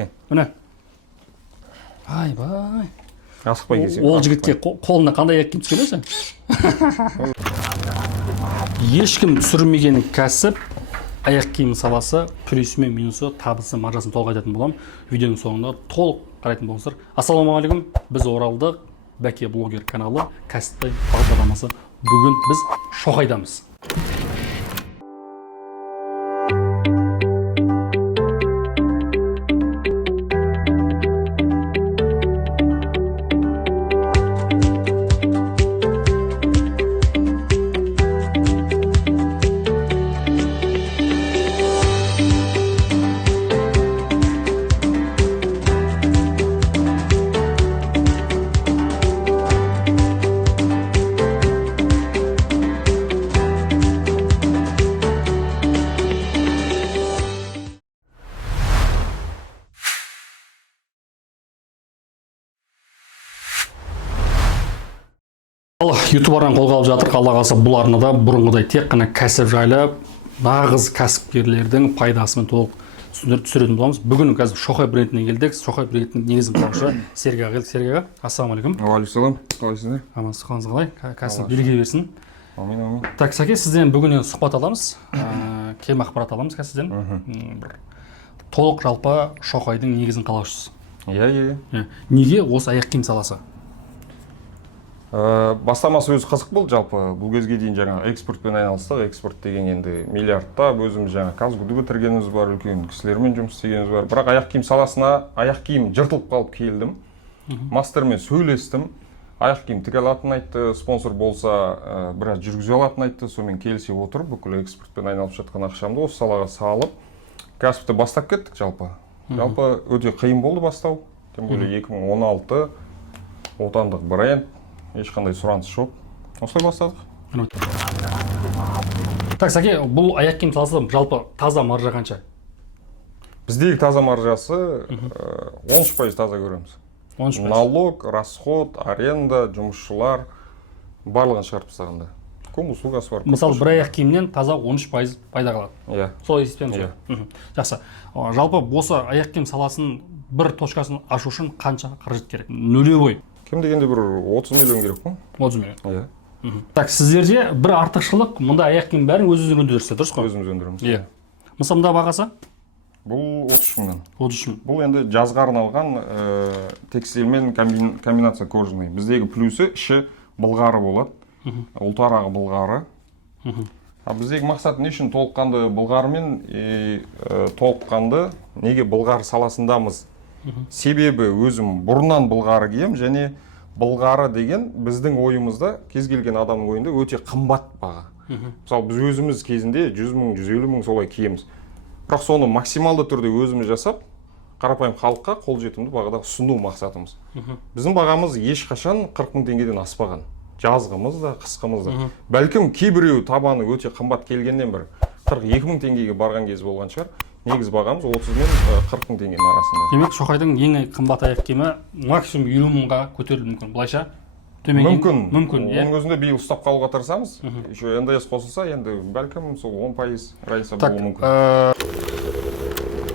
Сәкен. Міне. Айбай. Асықпай келсең. Ол жігітке қолына қандай аяқ киім түскен өзі? Ешкім түсірмеген кәсіп, аяқ киім саласы, плюсы мен минусы, табысы, маржасын толық айтатын боламын. Видеоның соңында толық қарайтын болыңыздар. Ассалаумағалейкум. Біз Оралдық Бәке блогер каналы кәсіптің бағдарламасы. Бүгін біз Шоқайдамыз. Ютубардан қолға алып жатыр. Алла қаласа бұл арнада бұрынғыдай тек қана кәсіп жайлы нағыз кәсіпкерлердің пайдасымен толық түсіретін боламыз. Бүгін қазір Шоқай брендіне келдік. Шоқай брендінің негізін қалаушы Серік аға келдік. Серік аға, ассалаумағалейкум. Уағалейкум. Қалайсыздар? Амансыз қалыңыз қалай? Кәсіп береке берсін. Амин, амин. Так, Сәке, сізден бүгін сұхбат аламыз. Кем ақпарат аламыз сізден. Толық жалпы Шоқайдың негізін қалаушысыз. Иә. Неге осы аяқ киім саласы? Бастамасы өзі қызық болды жалпы. Бұл кезге дейін жаңа экспортпен айналыстық. Экспорт деген енді миллиардта, өзіміз жаңа Казгуды бітіргеніміз бар, үлкен кісілермен жұмыс істегеніміз бар. Бірақ аяқ киім саласына аяқ киім жыртылып қалып келдім. Мастермен сөйлестім. Аяқ киім тіге алатын айтты, спонсор болса біраз жүргізе алатын айтты. Сонымен келісе отырып, бүкіл экспортпен айналып жатқан ақшамды осы салаға салып, кәсіпті бастап кеттік жалпы. Жалпы өте қиын болды бастау. Тем более 2016 отандық бренд, ешқандай сұраныс жоқ. Осылай бастадық. Так, Сәке, бұл аяқ киім саласы жалпы таза маржа қанша? Біздегі таза маржасы 13% таза көреміз. 13%. Налог, расход, аренда, жұмысшылар барлығын шығарып тастағанда. Көмір сугасы бар. Мысалы, бір аяқ киімнен таза 13% пайда қалады. Иә. Сол есептен ғой. Жақсы. Жалпы осы аяқ киім саласын бір точкасын ашу үшін қанша қаражат керек? Нулевой. Кем дегенде бір 30 миллион керек қой? 30 миллион. Иә. Так, сіздерде бір артықшылық, мұнда аяқ киім бәрін өзіңіз өндіресіздер, дұрыс қой? Өзіміз өндіреміз. Иә. Мысалы, мұнда бағасы? Бұл 30 мыңнан. 30 мың. Бұл енді жазға арналған текстильмен комбинация кожаный. Біздегі плюсы іші былғары болады. Ұлтарағы былғары. Біздегі мақсат не үшін толыққанды былғарымен толыққанды неге былғары саласындамыз? Себебі өзім бұрыннан былғары кием, және былғары деген біздің ойымызда, кез келген адамның ойында өте қымбат баға. Мысалы, біз өзіміз кезінде 100 мың, 150 мың солай киеміз. Бірақ соны максималды түрде өзіміз жасап, қарапайым халыққа қолжетімді бағада ұсыну мақсатымыз. Біздің бағамыз ешқашан 40 мың теңгеден аспаған. Жазғымыз да, қысқымыз да. Бәлкім кейбіреу табаны өте қымбат келгеннен бір 42 мың теңгеге барған кез болған шығар. Негіз бағамыз 30 мен 40 мың теңгенің арасында. Демек, Шоқайдың ең қымбат аяқ киімі максимум 50 мыңға көтерілуі мүмкін. Былайша? Мүмкін. Иә. Оның өзінде биыл ұстап қалуға тырысамыз. Еще НДС қосылса, енді бәлкім сол 10% разница болуы мүмкін.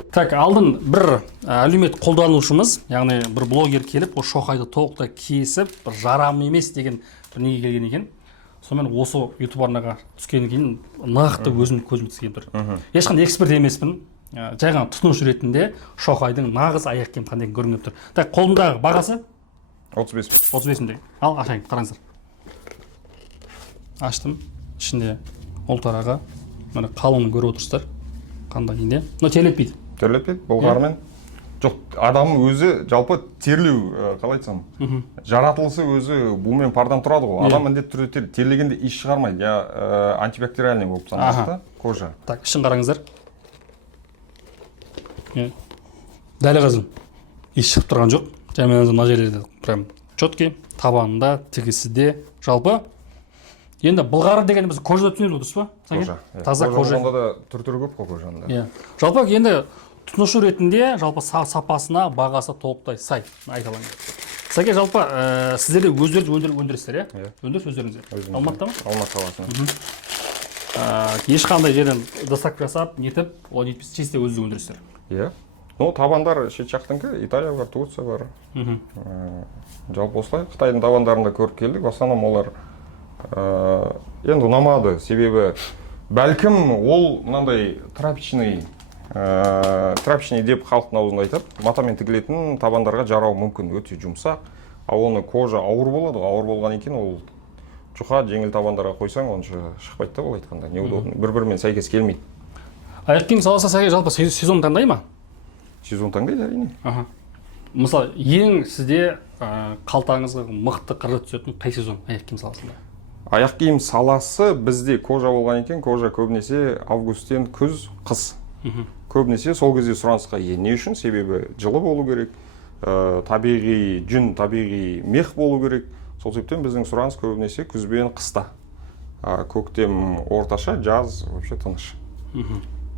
Так, алдын бір әлеумет қолданушымыз, яғни бір блогер келіп, осы Шоқайды толықтай кесіп, бір жарам емес деген бір неге келген екен. Сонымен осы YouTube арнаға түскеннен кейін нақты өзім көзім түскен тұр. Ешқандай эксперт емеспін. Жай ғана тұтынушы ретінде Шоқайдың нағыз аяқ киім қандай көрініп тұр. Так, қолымдағы бағасы 35. 35 мың. Ал, ашайын, қараңыздар. Аштым. Ішінде ұлтараға міне қалың көріп отырсыздар. Қандай не? Но терлетпейді. Терлетпейді, былғарымен. Жоқ, адамның өзі жалпы терлеу, қалай айтсам, жаратылысы өзі бумен пардан тұрады ғой. Адам міндетті түрде терлегенде иіс шығармайды. Я антибактериальный болып саналады кожа. Так, ішін қараңыздар. Дәл қазір иіс шығып тұрған жоқ. Жәмен мына жерлерде прям четкий, табанында, тігісіде, жалпы. Енді былғары деген біз кожада түсінеді, дұрыс па? Кожа. Таза кожа. Кожада да түр-түрі көп қой кожанда. Жалпы енді тұтынушы ретінде жалпы сапасына бағасы толықтай сай, айта аламын. Сәке, жалпы сіздерде өздеріңіз өндіресіздер, иә? Өндіріс өздеріңіздер. Алматыда ма? Алматы қаласында. Ешқандай жерден доставка жасап, нетіп, ол нетпес, чисто өздеріңіз өндіресіздер. Иә. Ну, табандар шет жақтыңқы, Италия бар, Турция бар. Жалпы осылай Қытайдың табандарында көріп келдік. В основном олар енді ұнамады, себебі бәлкім ол мынандай трапичный деп халықтың аузында айтады. Матамен тігілетін табандарға жарау мүмкін, өте жұмсақ. Ал оны кожа ауыр болады, ауыр болған екен ол жұқа жеңіл табандарға қойсаң, онша шықпайды да, ол айтқанда. Неудобно, бір-бірімен сәйкес келмейді. Аяқ киім саласына сәйкес жалпы сезон таңдай ма? Сезон таңдайды әрине. Мысалы, ең сізде қалтаңызға мықты қыры түсетін қай сезон аяқ киім саласында? Аяқ киім саласы бізде кожа болған екен, кожа көбінесе августтен күз, қыс. Көбінесе сол кезде сұранысқа ие. Не үшін? Себебі жылы болу керек, табиғи жүн, табиғи мех болу керек. Сол себептен біздің сұраныс көбінесе күз бен қыста. Көктем орташа, жаз вообще тыныш.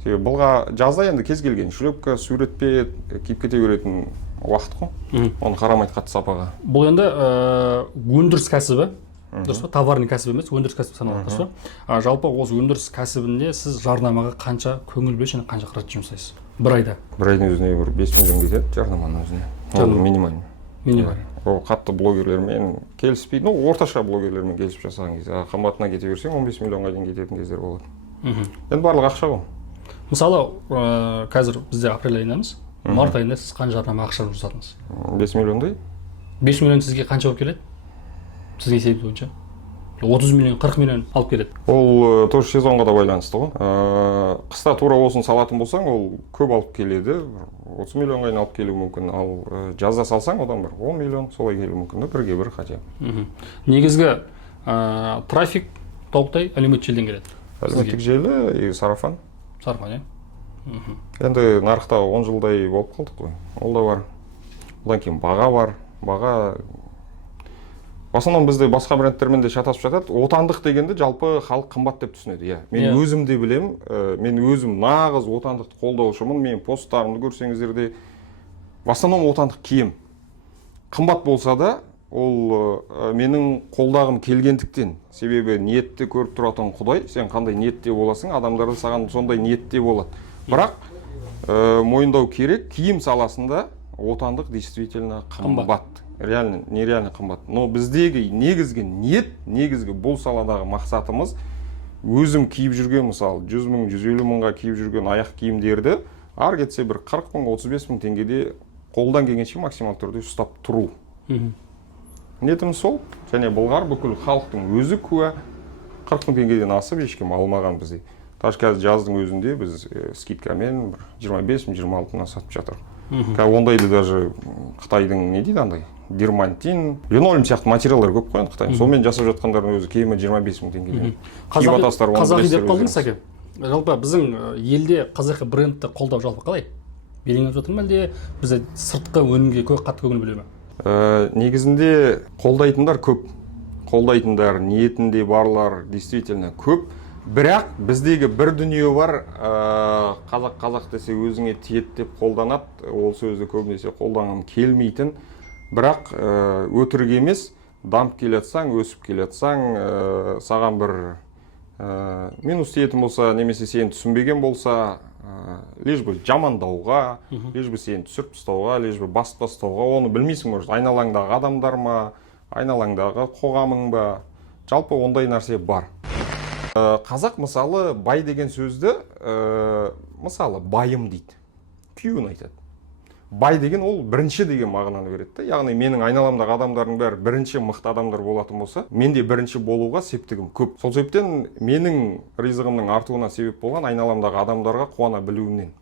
Себебі бұлға жазда енді кез келген шлепка, суретпе киіп кете беретін уақыт қой. Оны қарамайды қатты сапаға. Бұл енді өндіріс кәсібі, дұрыс па? Товарный кәсіп емес, өндіріс кәсібі саналады, дұрыс па? Жалпы осы өндіріс кәсібінде сіз жарнамаға қанша көңіл бөлесіз және қанша қаражат жұмсайсыз? Бір айда. Бір айдың өзіне бір 5 миллион кетеді жарнаманың өзіне. Ол минимальный. Минимальный. Ол қатты блогерлермен келіспейді. Ну, орташа блогерлермен келісіп жасаған кезде, қымбатына кете берсең 15 миллионға дейін кететін кездер болады. Енді барлық ақша ғой. Мысалы, қазір бізде апрель айындамыз. Март айында сіз қанша жарнама ақша жұмсадыңыз? 5 миллиондай. 5 миллион сізге қанша болып келеді? Сізге есеп бойынша? 30 миллион, 40 миллион алып келеді. Ол тоже сезонға да байланысты ғой. Қыста тура осын салатын болсаң, ол көп алып келеді. 30 миллионға алып келуі мүмкін. Ал жазда салсаң, одан бір 10 миллион солай келуі мүмкін. Бірге бір хотя. Негізгі трафик толықтай әлеуметтік желіден келеді. Әлеуметтік желі и сарафан. Сарафан, Енді нарықта 10 жылдай болып қалдық қой. Ол да бар. Одан кейін баға бар. Баға в основном бізде басқа брендтермен де шатасып жатады. Отандық дегенде жалпы халық қымбат деп түсінеді. Мен өзім де білем, мен өзім нағыз отандықты қолдаушымын. Мен посттарымды көрсеңіздер де в основном отандық киім. Қымбат болса да, ол менің қолдағым келгендіктен. Себебі ниетте көріп тұратын Құдай, сен қандай ниетте боласың, адамдарды саған сондай ниетте болады. Бірақ мойындау керек, киім саласында отандық действительно қымбат. Реально, нереально қымбат. Но біздегі негізгі ниет, негізгі бұл саладағы мақсатымыз өзім киіп жүрген, мысалы 100 мың, 150 мыңға киіп жүрген аяқ киімдерді ар кетсе бір 40 мың, 35 мың теңгеде қолдан келгенше максимал түрде ұстап тұру. Ниетіміз сол, және бұлғар бүкіл халықтың өзі куә, 40 мың теңгеден асып ешкім алмаған бізде. Даже қазір жаздың өзінде біз скидкамен 25 мың, 26 мың сатып жатыр. Ондайды даже Қытайдың не дейді андай? Дермантин, линолеум сияқты материалдар көп қойған Қытайдың. Сонымен жасап жатқандардың өзі кемі 25 мың теңгеден. Қазақи деп қалдыңыз сәке. Жалпы біздің елде қазақи брендті қолдау жалпы қалай? Белгіленіп жатыр ма әлде бізде сыртқы өнімге қатты көңіл бөле ме? Негізінде қолдайтындар көп. Қолдайтындар ниетінде барлар действительно көп. Бірақ біздегі бір дүние бар, қазақ десе өзіңе тиет деп қолданады. Ол сөзді көбінесе қолданғым келмейтін. Бірақ өтірік емес, дамып келетсаң, өсіп келетсаң, саған бір минус тиетін болса, немесе сені түсінбеген болса, лишь бы жамандауға, лишь бы сені түсіріп тастауға, лишь бы басып тастауға, оны білмейсің, может, айналаңдағы адамдар ма, айналаңдағы қоғамың ба, жалпы ондай нәрсе бар. Қазақ мысалы бай деген сөзді, мысалы байым дейді, күйеуін айтады. Бай деген ол бірінші деген мағынаны береді. Яғни менің айналамдағы адамдардың бәрі бірінші мықты адамдар болатын болса, менде бірінші болуға септігім көп. Сол себептен менің ризығымның артуына себеп болған айналамдағы адамдарға қуана білуімнен.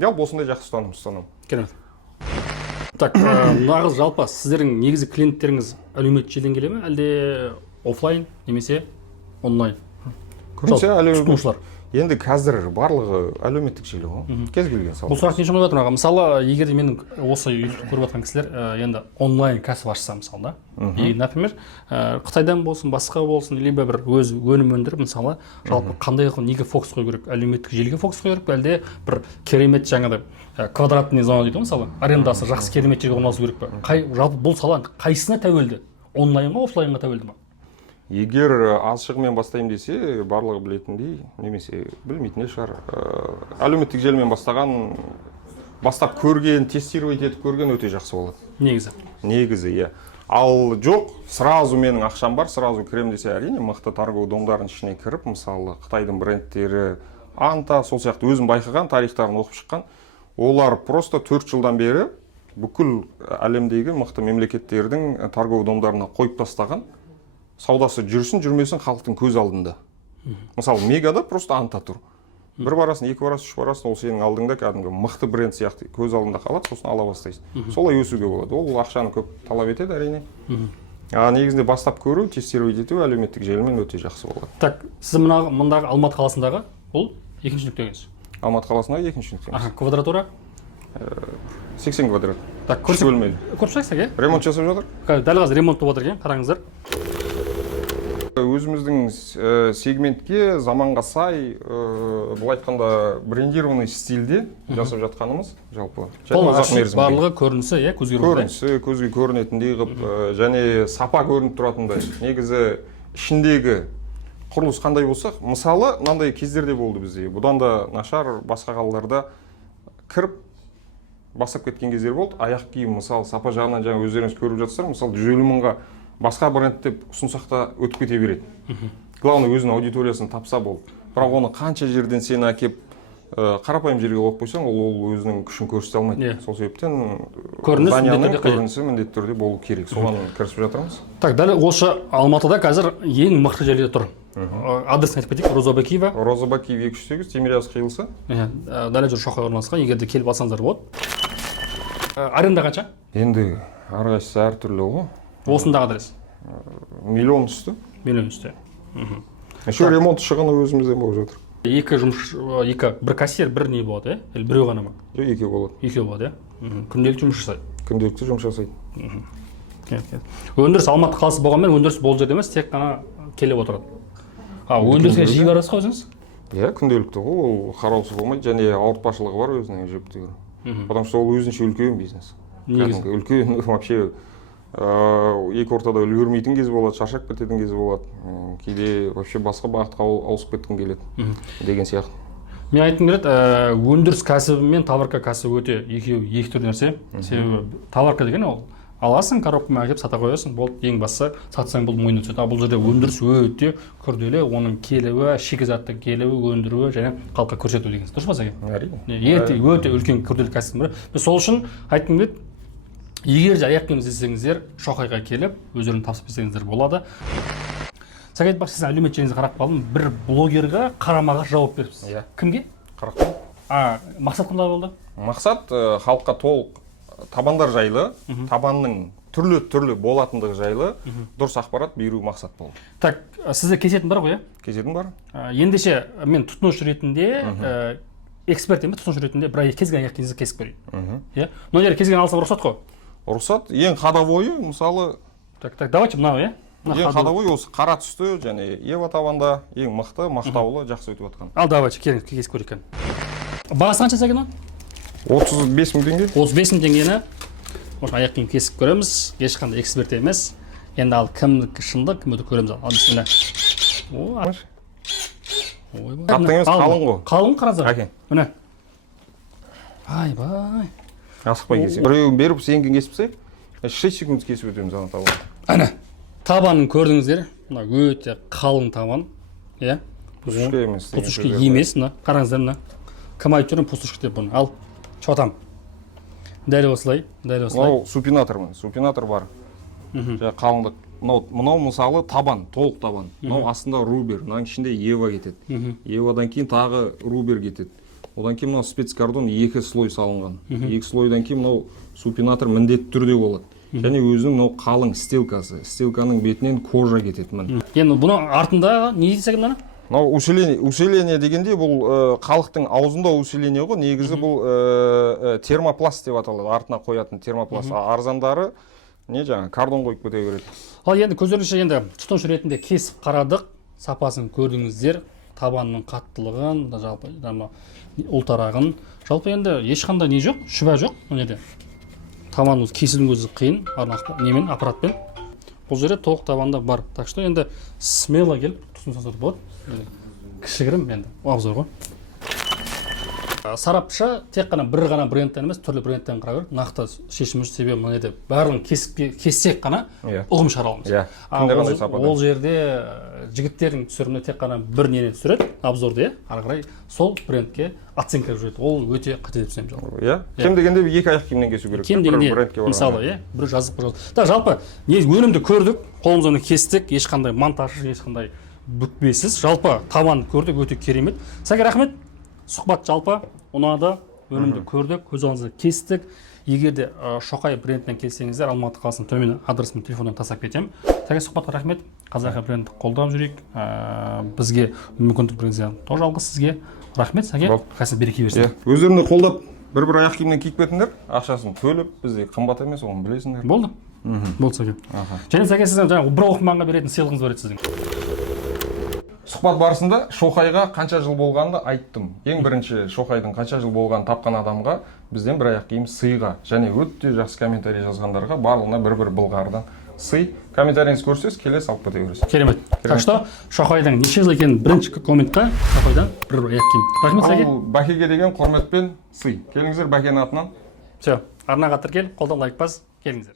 Жалпы осындай жақсы ұстаным. Керемет. Так, нағыз жалпы сіздердің негізгі клиенттеріңіз әлеуметтік желіден келе ме, әлде офлайн немесе онлайн? Көбінесе әлеуметтік. Енді қазір барлығы әлеуметтік желі ғой. Кез келген сала. Бұл сұрақ не үшін қойып жатырмын? Мысалы, егер менің осы YouTube көріп жатқан кісілер енді онлайн кәсіп ашса мысалы да. И, например, Қытайдан болсын, басқа болсын, либо бір өз өнім өндіріп, мысалы, жалпы қандай неге фокус қою керек? Әлеуметтік желіге фокус қою керек, әлде бір керемет жаңағыдай квадратный зона дейді мысалы, арендасы жақсы керемет жерге орналасу керек пе? Жалпы бұл сала қайсысына тәуелді? Онлайнға, офлайнға тәуелді ма? Егер азшығымен бастайым десе, барлығы білетіндей, немесе білмейтіндей шығар. Әлеуметтік желімен бастаған бастап көрген, тестировать етіп көрген өте жақсы болады. Негізі, иә. Ал жоқ, сразу менің ақшам бар, сразу кірем десе, әрине мықты торговый домдардың ішіне кіріп, мысалы Қытайдың брендтері, Анта, сол сияқты өзім байқаған, тарихтарын оқып шыққан, олар просто 4 жылдан бері бүкіл әлемдегі мықты мемлекеттердің торговый домдарына қойып тастаған, саудасы жүрсін жүрмесін халықтың көз алдында. Мысалы Мегада просто Анта тұр. Бір барасын, екі барасын, үш барасын, ол сенің алдыңда кәдімгі мықты бренд сияқты көз алдында қалады, сосын ала бастайсың. Солай өсуге болады. Ол ақшаны көп талап етеді, әрине. Негізінде бастап көру, тестировать ету әлеуметтік желімен өте жақсы болады. Так, сіз мұндағы Алматы қаласындағы бұл екінші нүктеңіз? Алматы қаласындағы екінші нүктеңіз. Квадратура? 80 квадрат. Так, көріп шайсақ, е? Ремонт жасап жатыр? Дәл қазір ремонт болып жатыр екен, қараңыздар. Өзіміздің сегментке заманға сай, бұл айтқанда брендированный стильде жасап жатқанымыз жалпы. Барлығы көрінісі, көзге көрінісі, көзге көрінетіндей қылып, және сапа көрініп тұратындай. Негізі ішіндегі құрылыс қандай болсақ, мысалы, мынандай кездерде болды бізде. Бұдан да нашар басқа қалаларда кіріп басып кеткен кездер болды. Аяқ киім, мысалы, сапа жағынан жаңа өздеріңіз көріп жатсыздар, мысалы 150 мыңға басқа бренд деп ұсынсақ та өтіп кете береді. Главное, өзінің аудиториясын тапса болды. Бірақ оны қанша жерден сені әкеп қарапайым жерге қойып қойсаң, ол өзінің күшін көрсете алмайды. Сол себептен зданияның көрінісі міндетті түрде болу керек. Соған кірісіп жатырмыз. Так, дәл осы Алматыда қазір ең мықты жерде тұр. Адресын айтып кетейік, Роза Бакиева. Роза Бакиева 208, Тимирязев қиылысы. Дәл жүр Шоқай орналасқан, егерде келіп алсаңыздар болады. Аренда қанша? Енді әрқайсысы әртүрлі ғой. Осындағы адрес? Миллион үсті. Миллион үсті. Еще ремонт шығыны өзімізден болып жатыр. Бір кассир, бір не болады, әлі біреу ғана ма? Екеу болады. Екеу болады, күнделік жұмыс жасайды? Күнделікті жұмыс жасайды. Өндіріс Алматы қаласы болғанмен өндіріс бұл жерде емес, тек қана келіп отырады. Өндіріске жиі барасыз ғой өзіңіз? Иә, күнделікті ғой, ол қараусыз болмайды, және ауыртпашылығы бар өзінің жүктері. Потому что ол өзінше үлкен бизнес. Үлкен, вообще екі ортада үлгермейтін кез болады, шаршап кететін кез болады, кейде вообще басқа бағытқа ауысып кеткім келеді деген сияқты. Мен айтқым келеді, өндіріс кәсібі мен таварка кәсібі өте екі түрлі нәрсе. Себебі таварка деген ол аласың, коробкамен әкеліп сата қоясың, болды, ең бастысы сатсаң бұл мойнына түседі. Бұл жерде өндіріс өте күрделі, оның келуі, шикізаттың келуі, өндіруі және халыққа көрсету деген. Дұрыс па сәке? Әрине. Өте үлкен күрделі кәсіп бірі. Сол үшін айтқым келеді, егер де аяқ киім іздесеңіздер, Шоқайға келіп, өздерін тапсырып берсеңіздер болады. Сәке айтпақшы, сіз әлеуметтік желіңізге қарап қалдым, бір блогерға қарамаға жауап беріпсіз. Кімге? Қарақпен. Мақсат қандай болды? Мақсат халыққа толық табандар жайлы, табанның түрлі болатындығы жайлы дұрыс ақпарат беру мақсат болды. Так, сізде кесетін бар ғой, Кесетін бар. Ендеше мен тұтынушы ретінде, эксперт емес, тұтынушы ретінде бір кез келген аяқ киіміңізді кесіп көрейін. Но егер кез келген алса рұқсат қой? Рұқсат, ең ходовойы, мысалы. Так, давайте мынау, Ең ходовой осы қара түсті, және Ева табанда ең мықты, мақтаулы, жақсы өтіп жатқан. Ал, давайте, келіңіз, кесіп көрейік. Бағасы қанша сәкен ол? 35 мың теңге. 35 мың теңгені аяқ киім кесіп көреміз, ешқандай эксперт емес. Енді ал кімдікі шындық, кімді көреміз. Ал, бісміллә. Қаптың емес, қалың ғой. Қалың қаразар. Әкең. Міне. Бай. Асықпай кесіп. Біреуін беріп, сенген кесіпсе, 6 секунд кесіп өтеміз ана табан. Әне. Табанын көрдіңіздер. Мына өте қалың табан. Пустышка емес. Пустышка емес, мына. Қараңыздар мына. Кім айтып жүрмін пустышка деп бұны. Ал, чотам. Дәл осылай. Мынау супинатор бар. Қалыңдық. Мынау мысалы табан, толық табан. Мынау астында рубер, мынаның ішінде Ева кетеді. Евадан кейін тағы рубер кетеді. Одан кейін мынау спецкордон 2 слой салынған. 2 слойдан кейін мынау супинатор міндетті түрде болады. Және өзінің мынау қалың стелкасы. Стелканың бетінен кожа кетеді. Енді бұны артында не дейсің мынаны? Мынау усиление дегенде бұл халықтың аузында усиление ғой. Негізі бұл термопласт деп аталады. Артына қоятын термопласт. Арзандары не жаңа кардон қойып кете береді. Ал енді көздеріңізше енді тұтынушы ретінде кесіп қарадық, сапасын көрдіңіздер, табанның қаттылығын, жалпы ұлтарағын. Жалпы енді ешқандай не жоқ, шүбә жоқ. Мына табан кесудің өзі қиын, немен аппаратпен. Бұл жерде толық табанда бар. Так что енді смело келіп тұтынсаңыздар болады. Кішігірім енді обзор ғой. Сарапшы тек қана бір ғана брендтен емес, түрлі брендтен қарап нақты шешім үшін себебі мына жерде барлығын кессек қана ұғым шығара аламыз. Кімде қандай сапада? Ол жерде жігіттердің түсіріміне тек қана бір нені түсіреді, обзорды, ары қарай сол брендке оценка жүреді. Ол өте қате деп түсінемін жалпы. Кем дегенде екі аяқ киімнен кесу керек. Кем дегенде мысалы, бір жазып та жалпы өнімді көрдік, қолымызды кестік, ешқандай монтаж, ешқандай бүкпесіз, жалпы табан көрдік, өте керемет. Сәке рахмет. Сұхбат жалпы ұнады, өнімді көрдік, көз алдыңызға кестік. Егер де Шоқай брендінен келсеңіздер, Алматы қаласының төмен адресімен телефондан тастап кетемін. Сәке сұхбатқа рахмет. Қазақи брендті қолдап жүрейік. Бізге мүмкіндік берген тоже алғыс сізге. Рахмет Сәке. Қайсы береке берсін. Өздеріңді қолдап бір аяқ киімнен киіп кетіңдер, ақшасын төлеп, бізде қымбат емес, оны білесіңдер. Болды? Болды Сәке. Және Сәке сізден жаңа бір оқырманға беретін сыйлығыңыз бар еді сіздің. Сұхбат барысында Шоқайға қанша жыл болғанды айттым. Ең бірінші Шоқайдың қанша жыл болғанын тапқан адамға бізден бір аяқ киім сыйға, және өте жақсы комментарий жазғандарға барлығына бір былғардан сый. Комментарийіңіз көрсеңіз, келесі алып кете бересіз. Керемет. Так что Шоқайдың неше жыл екенін бірінші комментқа Шоқайдан бір аяқ киім. Рахмет Сәке. Ал Бәкеге деген құрметпен сый. Келіңіздер Бәкенің атынан. Все, арнаға тіркел, қолдан лайк бас, келіңіздер.